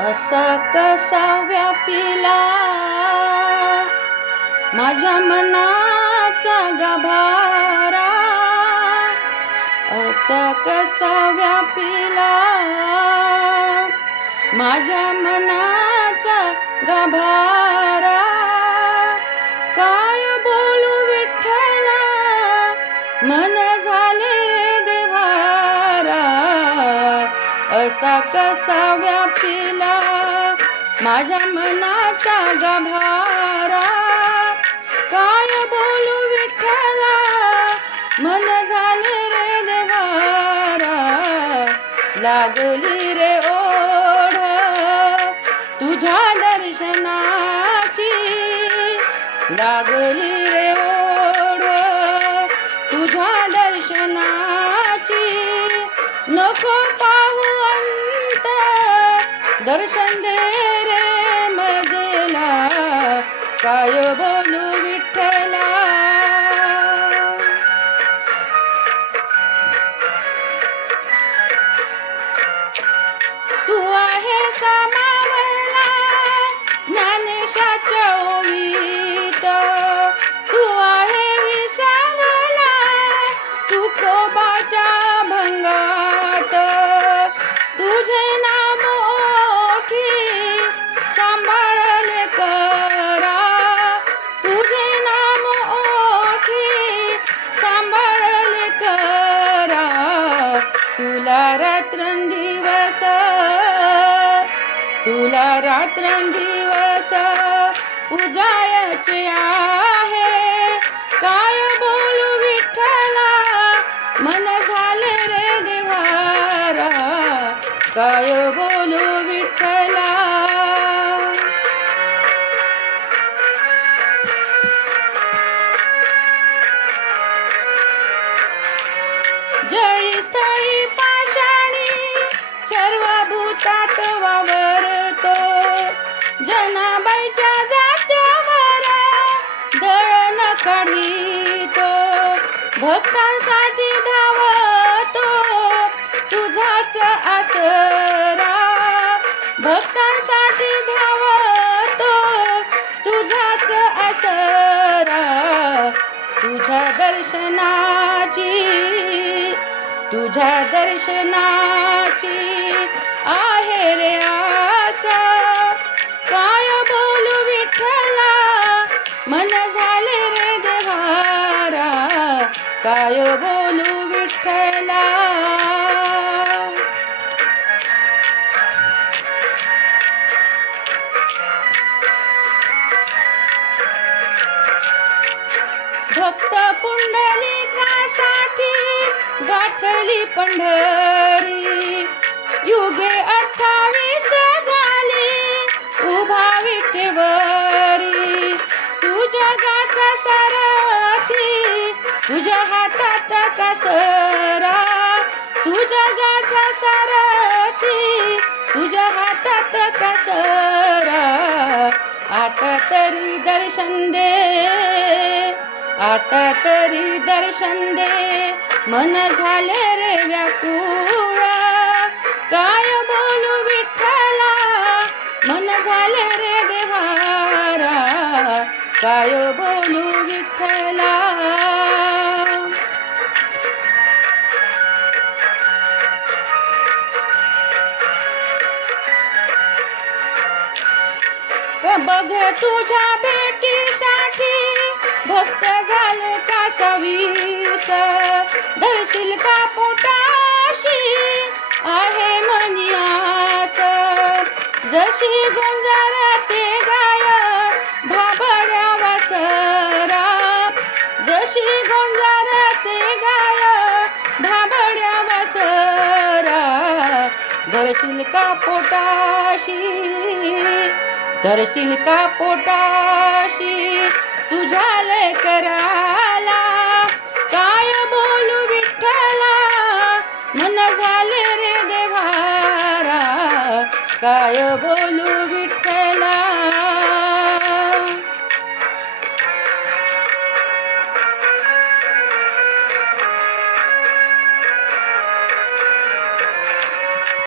असा कसा व्यापिला माझ्या मनाचा गाभारा, असा कसा व्यापिला माझ्या मनाचा गाभारा. काय बोलू विठ्ठला मन झाले देवारा, असा कसा व्यापिला माझ्या मनाचा गाभारा. काय बोलू विठ्ठला मन झाले रे देवारा, लागली रे ओढ तुझ्या दर्शनाची, लागली रे ओढ तुझ्या दर्शनाची. नको पाहू अंत दर्शन दे रे मजेला, काय बोलू विठ्ठला. तू आहे सामावला ज्ञानेशाच्या ओवीत, तू आहे विसावला तुकोबाच्या भंगात. तुझे नाम ओठी सांभाळले करा, तुझे नाम ओठी सांभाळले करा. तुला रात्रंदिवस, तुला रात्रंदिवस उजायचे आहे. काय बोलू विठ्ठला मन झाले रे देवारा, काय बोलू विठ्ठला. जळी स्थळी पाषाणी सर्व भूतात वावरतो, जनाबाईच्या जात्यावर दळण काढितो. भक्तांसाठी धावतो तुझाच आसरा, भक्तांसाठी धावतो तुझाच आसरा. तुझ्या दर्शनाची, तुझ्या दर्शनाची आहे रे आस. काय बोलू विठ्ठला मन झाले रे देवारा, काय बोलू विठ्ठला. भक्त पुंडलिकासाठी गाठली पंढरी, युगे 28 झाली उभा विठेवरी. तू जगाचा सारथी तुझ्या हातात कासरा, तू जगाचा सारथी तुझ्या हातात कासरा. आता तरी दर्शन दे, आता तरी दर्शन दे मन झाले रे व्याकुळ. काय बोलू विठ्ठला मन झाले रे देवारा, काय बोलू विठ्ठला. बघ तुझ्या भेटीसाठी भक्त झाले का सवीस, धरशील का पोटाशी आहे मनी आस. जशी गुंजारते गाय भाबड्या वासरा, जशी गुंजारते गाय भाबड्या वासरा. धरशील का पोटाशी, धरशील का पोटाशी तुझ्या लेकराला. काय बोलू विठ्ठला मन झाले रे देवारा, काय बोलू